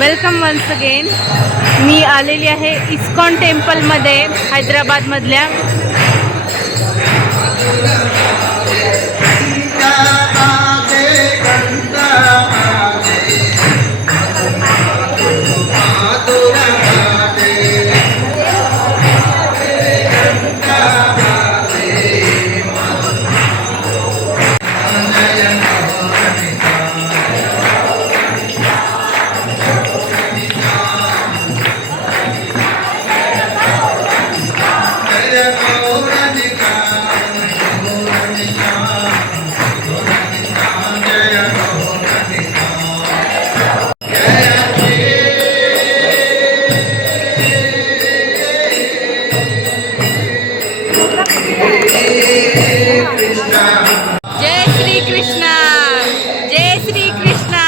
Welcome once again. मी आलेली आहे इस्कॉन टेम्पलमध्ये हैदराबादमधल्या. जय श्री कृष्णा, जय श्री कृष्णा.